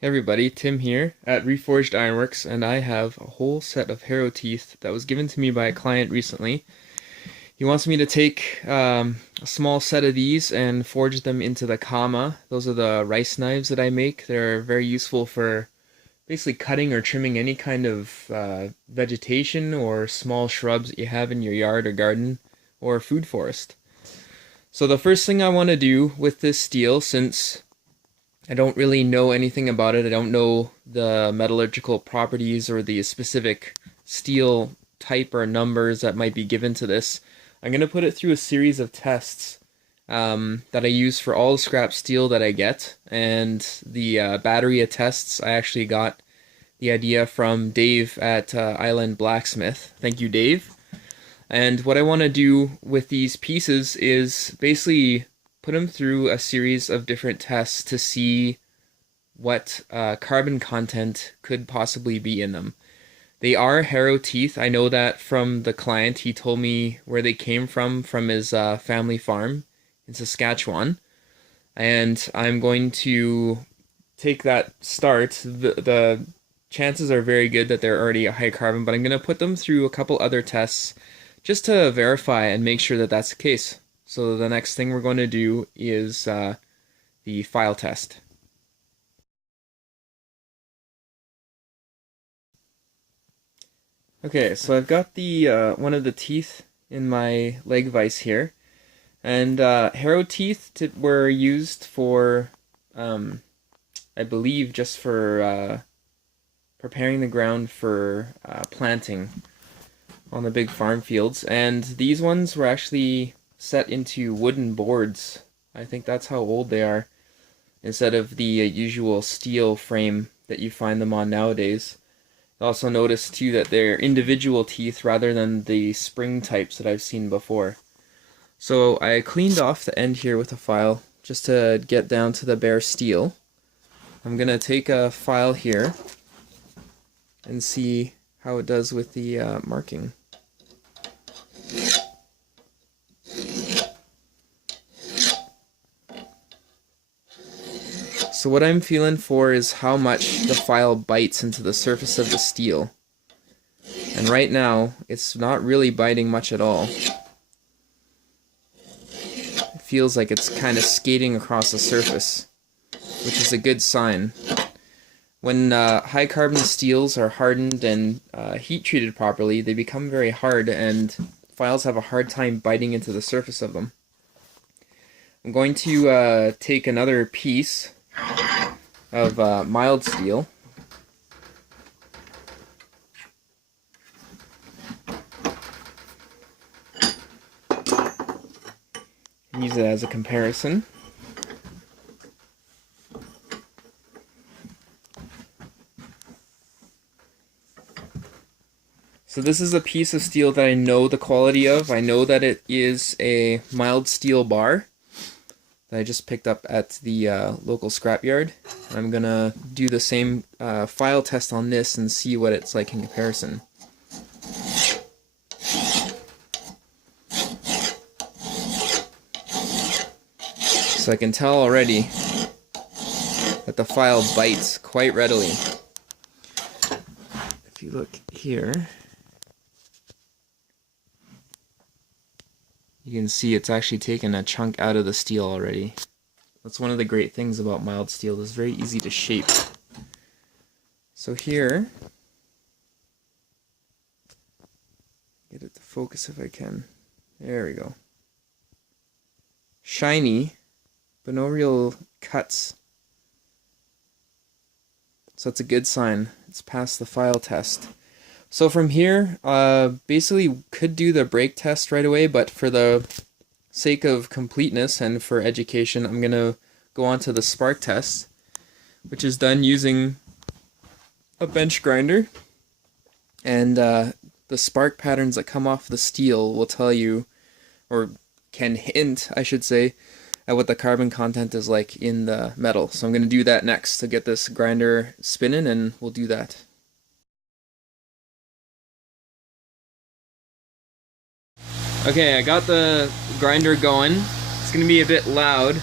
Hey everybody, Tim here at Reforged Ironworks, and I have a whole set of harrow teeth that was given to me by a client recently. He wants me to take a small set of these and forge them into the kama. Those are the rice knives that I make. They're very useful for basically cutting or trimming any kind of vegetation or small shrubs that you have in your yard or garden or food forest. So the first thing I want to do with this steel, since I don't really know anything about it. I don't know the metallurgical properties or the specific steel type or numbers that might be given to this. I'm going to put it through a series of tests that I use for all the scrap steel that I get. And the battery of tests, I actually got the idea from Dave at Island Blacksmith. Thank you, Dave. And what I want to do with these pieces is basically put them through a series of different tests to see what carbon content could possibly be in them. They are harrow teeth. I know that from the client. He told me where they came from his family farm in Saskatchewan. And I'm going to take that start. The chances are very good that they're already a high carbon, but I'm going to put them through a couple other tests just to verify and make sure that that's the case. So the next thing we're going to do is the file test. Okay, so I've got the one of the teeth in my leg vise here, and harrow teeth were used for, I believe, just for preparing the ground for planting on the big farm fields, and these ones were actually set into wooden boards. I think that's how old they are, instead of the usual steel frame that you find them on nowadays. Also notice too that they're individual teeth rather than the spring types that I've seen before. So I cleaned off the end here with a file just to get down to the bare steel. I'm gonna take a file here and see how it does with the marking. So what I'm feeling for is how much the file bites into the surface of the steel. And right now, it's not really biting much at all. It feels like it's kind of skating across the surface, which is a good sign. When high carbon steels are hardened and heat treated properly, they become very hard and files have a hard time biting into the surface of them. I'm going to take another piece of mild steel. And use it as a comparison. So this is a piece of steel that I know the quality of. I know that it is a mild steel bar that I just picked up at the local scrapyard. I'm gonna do the same file test on this and see what it's like in comparison. So I can tell already that the file bites quite readily. If you look here, you can see it's actually taken a chunk out of the steel already. That's one of the great things about mild steel. It's very easy to shape. So here, get it to focus if I can. There we go. Shiny, but no real cuts. So that's a good sign. It's passed the file test. So from here, basically could do the brake test right away, but for the sake of completeness and for education, I'm going to go on to the spark test, which is done using a bench grinder. And the spark patterns that come off the steel will tell you, or can hint, I should say, at what the carbon content is like in the metal. So I'm going to do that next to get this grinder spinning, and we'll do that. Okay, I got the grinder going. It's gonna be a bit loud.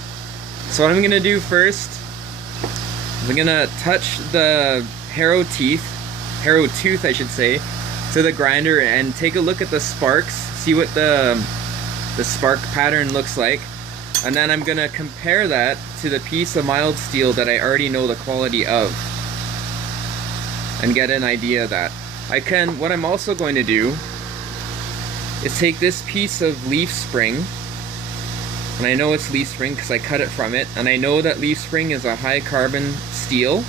So what I'm gonna do first I'm gonna touch the harrow tooth I should say, to the grinder and take a look at the sparks, see what the spark pattern looks like, and then I'm gonna compare that to the piece of mild steel that I already know the quality of and get an idea of that. What I'm also going to do is take this piece of leaf spring, and I know it's leaf spring because I cut it from it, and I know that leaf spring is a high carbon steel,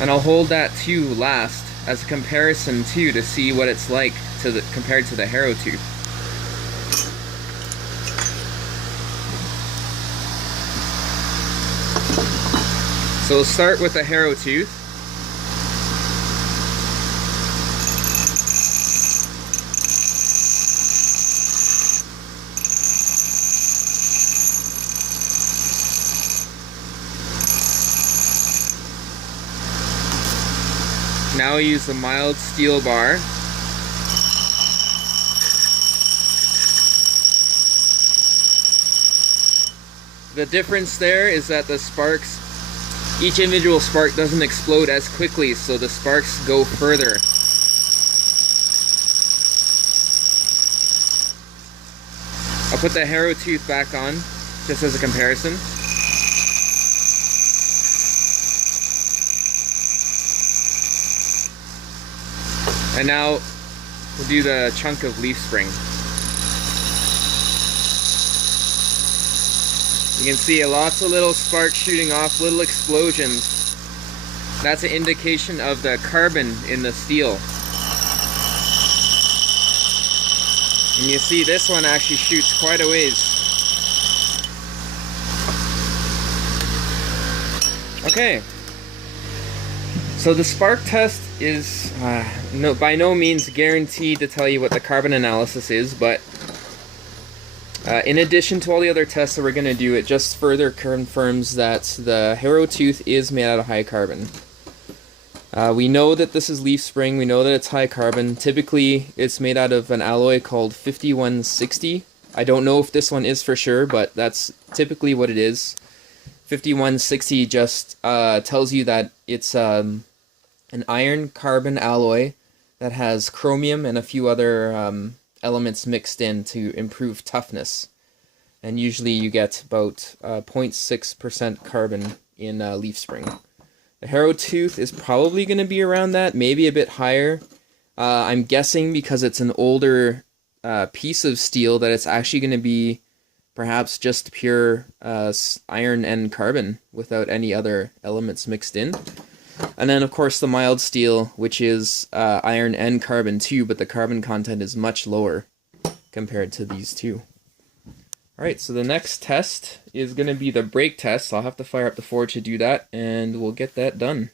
and I'll hold that too last as a comparison too to see what it's like compared to the harrow tooth. So we'll start with the harrow tooth. Now I use the mild steel bar. The difference there is that the sparks, each individual spark doesn't explode as quickly, so the sparks go further. I'll put the harrow tooth back on, just as a comparison. And now we'll do the chunk of leaf spring. You can see lots of little sparks shooting off, little explosions. That's an indication of the carbon in the steel. And you see this one actually shoots quite a ways. Okay. So the spark test is by no means guaranteed to tell you what the carbon analysis is, but in addition to all the other tests that we're going to do, it just further confirms that the harrow tooth is made out of high carbon. We know that this is leaf spring, we know that it's high carbon. Typically it's made out of an alloy called 5160. I don't know if this one is for sure, but that's typically what it is. 5160 just tells you that it's an iron carbon alloy that has chromium and a few other elements mixed in to improve toughness. And usually you get about 0.6% carbon in leaf spring. The harrow tooth is probably going to be around that, maybe a bit higher. I'm guessing because it's an older piece of steel that it's actually going to be perhaps just pure iron and carbon without any other elements mixed in. And then of course the mild steel, which is iron and carbon too, but the carbon content is much lower compared to these two. Alright, so the next test is going to be the brake test. So I'll have to fire up the forge to do that, and we'll get that done.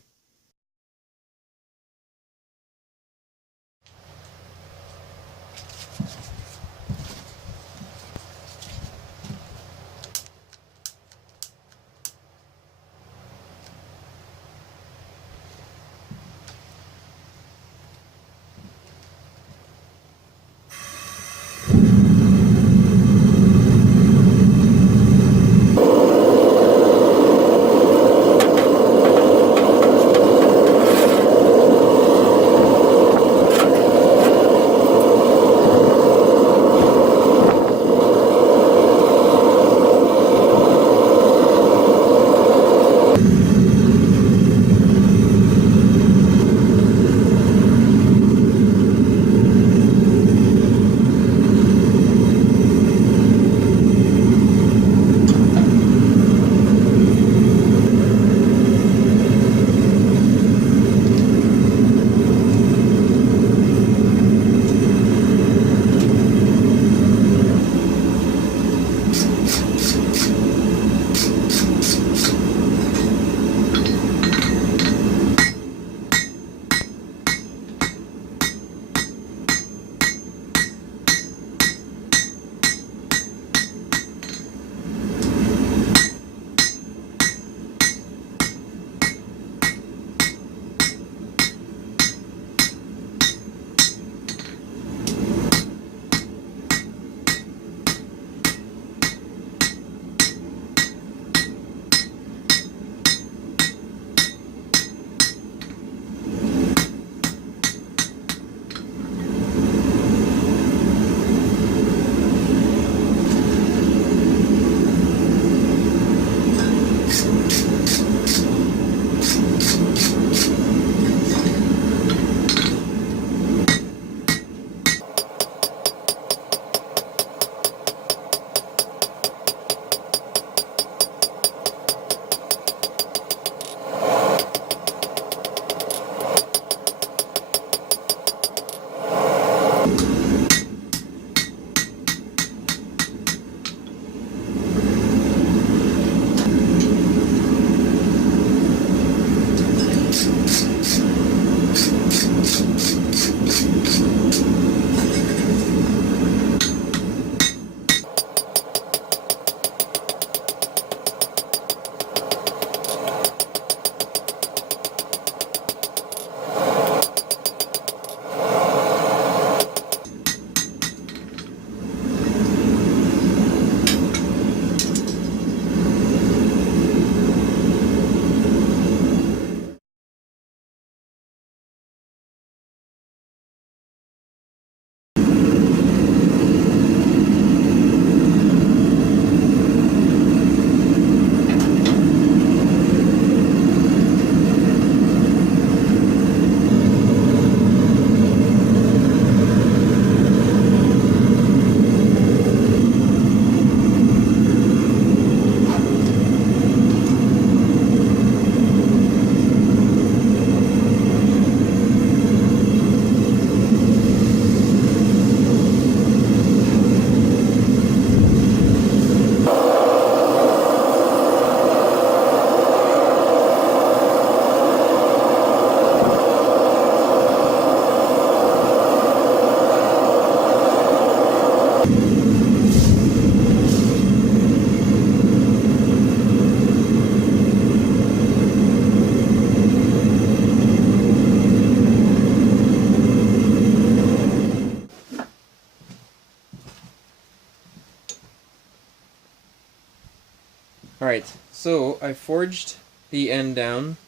Alright, so I forged the end down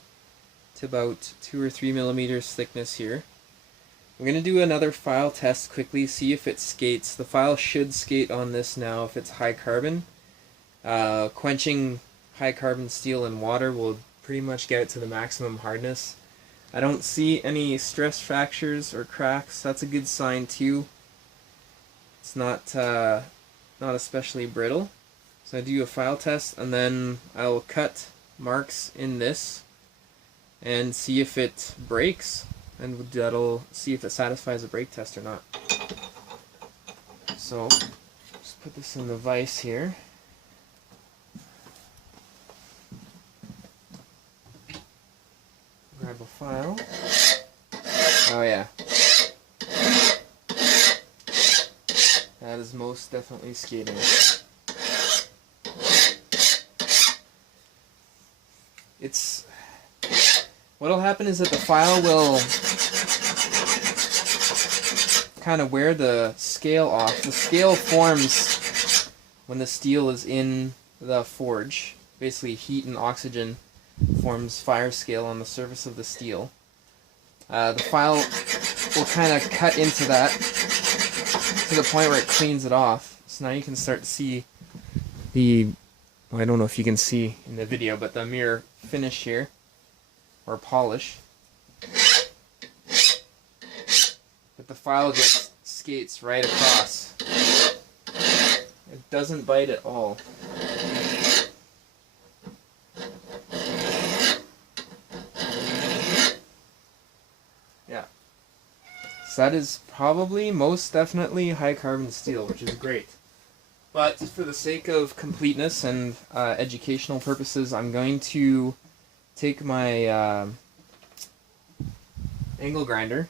to about 2 or 3 millimeters thickness here. I'm going to do another file test quickly, see if it skates. The file should skate on this now if it's high carbon. Quenching high carbon steel in water will pretty much get it to the maximum hardness. I don't see any stress fractures or cracks. That's a good sign too. It's not especially brittle. So I do a file test and then I'll cut marks in this and see if it breaks, and that'll see if it satisfies the brake test or not. So just put this in the vise here. Grab a file. Oh yeah. That is most definitely skating. What'll happen is that the file will kind of wear the scale off. The scale forms when the steel is in the forge. Basically, heat and oxygen forms fire scale on the surface of the steel. The file will kind of cut into that to the point where it cleans it off. So now you can start to see I don't know if you can see in the video, but the mirror finish here, or polish. But the file just skates right across. It doesn't bite at all. Yeah. So that is probably most definitely high carbon steel, which is great. But for the sake of completeness and educational purposes, I'm going to take my angle grinder,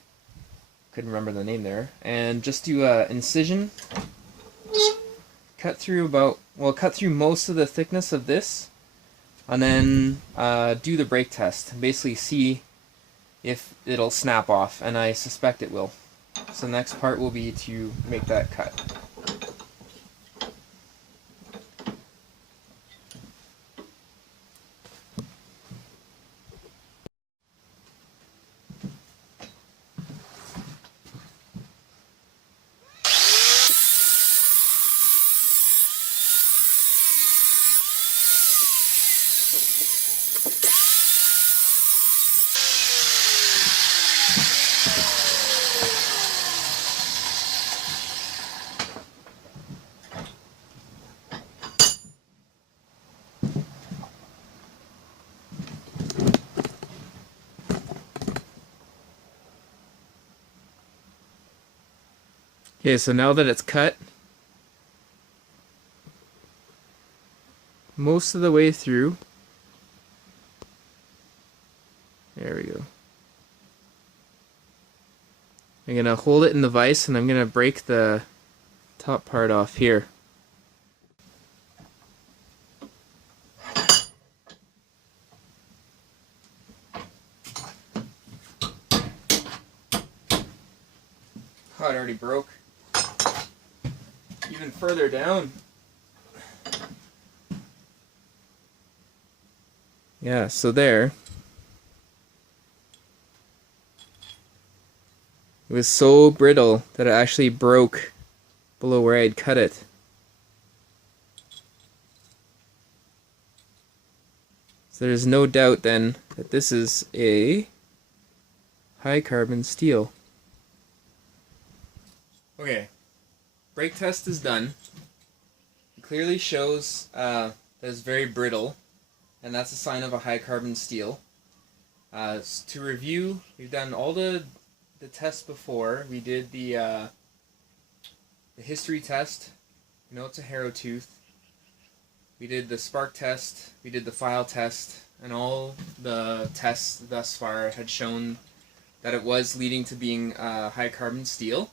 couldn't remember the name there, and just do an incision, cut through most of the thickness of this, and then do the brake test, and basically see if it'll snap off, and I suspect it will. So the next part will be to make that cut. Okay, so now that it's cut most of the way through, there we go. I'm gonna hold it in the vise and I'm gonna break the top part off here. Oh, it already broke. Even further down. Yeah, so there. It was so brittle that it actually broke below where I had cut it. So there's no doubt then that this is a high carbon steel. Okay, brake test is done. It clearly shows that it's very brittle, and that's a sign of a high carbon steel. To review, we've done all the tests before. We did the history test. You know it's a harrow tooth. We did the spark test. We did the file test, and all the tests thus far had shown that it was leading to being high carbon steel.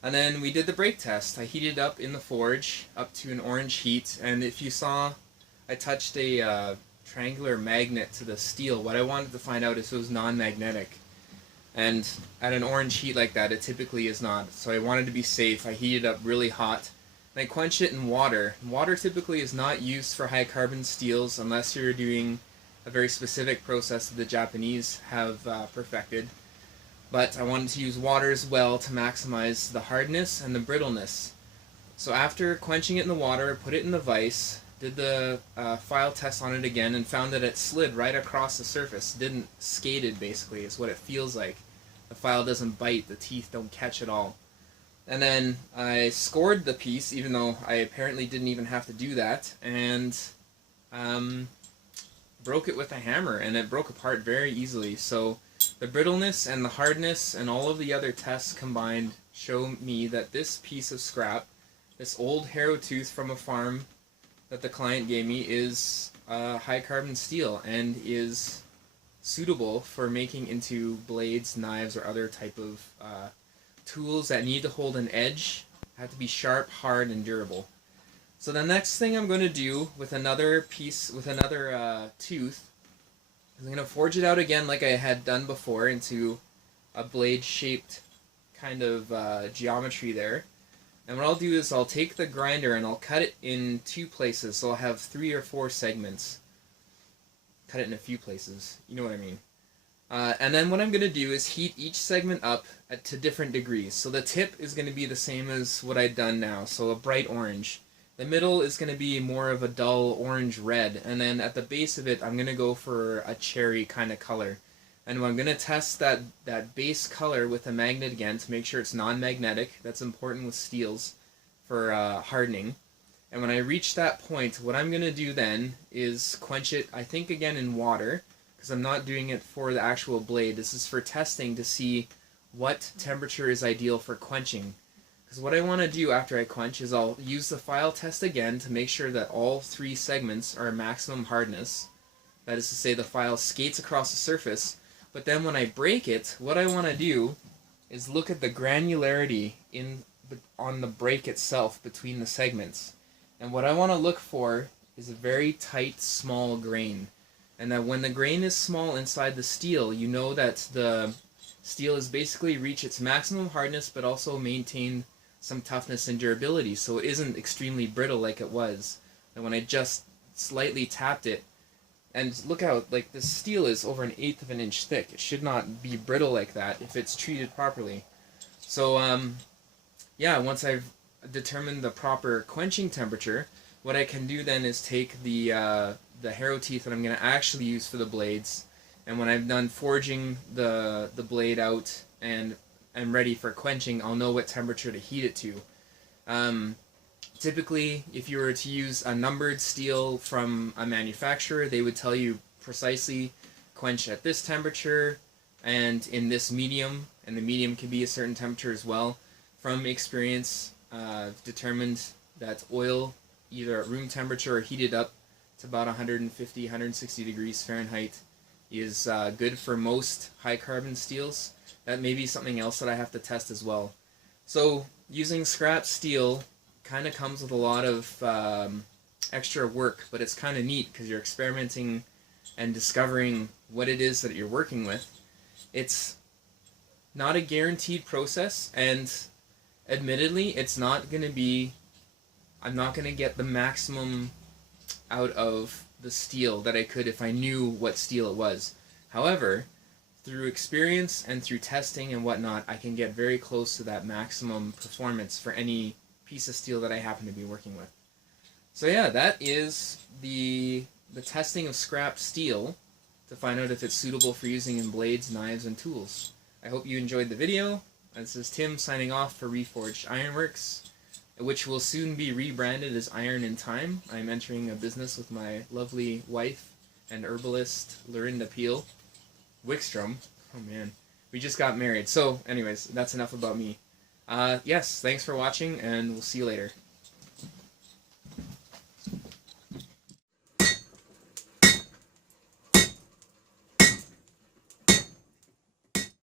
And then we did the brake test. I heated it up in the forge up to an orange heat, and if you saw, I touched a triangular magnet to the steel. What I wanted to find out is if it was non-magnetic. And at an orange heat like that, it typically is not. So I wanted to be safe. I heated it up really hot. And I quenched it in water. Water typically is not used for high carbon steels unless you're doing a very specific process that the Japanese have perfected. But I wanted to use water as well to maximize the hardness and the brittleness. So after quenching it in the water, put it in the vise, did the file test on it again, and found that it slid right across the surface. Didn't skated, basically, is what it feels like. The file doesn't bite, the teeth don't catch at all. And then I scored the piece, even though I apparently didn't even have to do that, and broke it with a hammer, and it broke apart very easily. So the brittleness and the hardness and all of the other tests combined show me that this piece of scrap, this old harrow tooth from a farm that the client gave me, is high carbon steel and is suitable for making into blades, knives, or other type of tools that need to hold an edge, have to be sharp, hard, and durable. So the next thing I'm going to do with another piece, with another tooth, I'm going to forge it out again like I had done before into a blade-shaped kind of geometry there. And what I'll do is I'll take the grinder and I'll cut it in two places, so I'll have 3 or 4 segments. Cut it in a few places, you know what I mean. And then what I'm going to do is heat each segment up to different degrees. So the tip is going to be the same as what I've done now, so a bright orange. The middle is going to be more of a dull orange-red, and then at the base of it, I'm going to go for a cherry kind of color. And I'm going to test that base color with a magnet again to make sure it's non-magnetic. That's important with steels for hardening. And when I reach that point, what I'm going to do then is quench it, I think again in water, because I'm not doing it for the actual blade. This is for testing to see what temperature is ideal for quenching. Because what I want to do after I quench is I'll use the file test again to make sure that all 3 segments are maximum hardness. That is to say, the file skates across the surface. But then when I break it, what I want to do is look at the granularity on the break itself between the segments. And what I want to look for is a very tight, small grain. And that when the grain is small inside the steel, you know that the steel has basically reached its maximum hardness, but also maintained some toughness and durability, so it isn't extremely brittle like it was. And when I just slightly tapped it, and look out, like the steel is over 1/8 of an inch thick. It should not be brittle like that if it's treated properly. So yeah, once I've determined the proper quenching temperature, what I can do then is take the harrow teeth that I'm going to actually use for the blades, and when I've done forging the blade out and I'm ready for quenching, I'll know what temperature to heat it to. Typically, if you were to use a numbered steel from a manufacturer, they would tell you precisely quench at this temperature and in this medium, and the medium can be a certain temperature as well. from experience, determined that oil, either at room temperature or heated up to about 150, 160 degrees Fahrenheit, is good for most high carbon steels. That may be something else that I have to test as well. So using scrap steel kind of comes with a lot of extra work, but it's kind of neat because you're experimenting and discovering what it is that you're working with. It's not a guaranteed process, and admittedly, it's not going to be, I'm not going to get the maximum out of the steel that I could if I knew what steel it was. However, through experience and through testing and whatnot, I can get very close to that maximum performance for any piece of steel that I happen to be working with. So yeah, that is the testing of scrap steel to find out if it's suitable for using in blades, knives, and tools. I hope you enjoyed the video. This is Tim signing off for Reforged Ironworks, which will soon be rebranded as Iron in Time. I'm entering a business with my lovely wife and herbalist, Lorinda Peel. Wickstrom. Oh man. We just got married. So anyways, that's enough about me. Yes, thanks for watching, and we'll see you later.